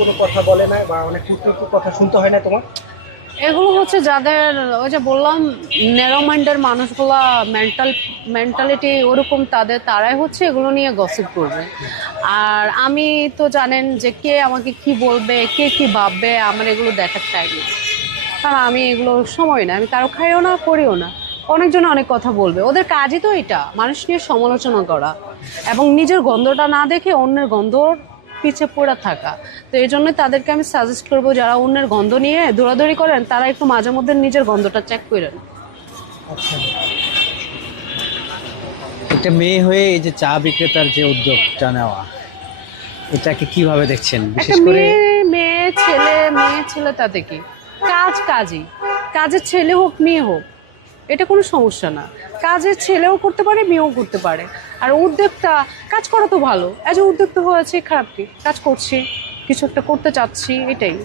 কোনো কথা বলে না বা অনেক কটূক্তি কথা শুনতে হয় না তোমার? এগুলো হচ্ছে যাদের, ওই যে বললাম, ন্যারো মাইন্ডের মানুষগুলা, মেন্টালিটি ওরকম, তারাই হচ্ছে এগুলো নিয়ে গসিপ করবে। আর আমি তো জানেন যে কে আমাকে কি বলবে, কে কি ভাববে, আমার এগুলো দেখার টাইম নেই। কারণ আমি এগুলোর সময় না, আমি কারো খাইও না, করিও না। অনেকজন অনেক কথা বলবে, ওদের কাজই তো এটা, মানুষ নিয়ে সমালোচনা করা এবং নিজের গন্ধটা না দেখে অন্যের গন্ধর পিছে পড়ে থাকা। তো এই জন্যই তাদেরকে আমি সাজেস্ট করবো, যারা অন্যের গন্ধ নিয়ে দৌড়াদৌড়ি করেন তারা একটু মাঝে মধ্যে নিজের গন্ধটা চেক করেন। আচ্ছা। একটা মেয়ে হয়ে এই যে চা বিক্রেতার যে উদ্যোগটা নেওয়া, এটাকে কিভাবে দেখছেন একটা বিশেষ করে? মেয়ে ছেলে তাতে কি, কাজই, কাজের ছেলে হোক মেয়ে হোক, এটা কোনো সমস্যা না। কাজের ছেলেও করতে পারে, মেয়েও করতে পারে। আর উদ্যোক্তা, কাজ করা তো ভালো, এজ এ উদ্যোক্তা হয়েছে, খারাপ কি? কাজ করছি, কিছু একটা করতে চাচ্ছি, এটাই।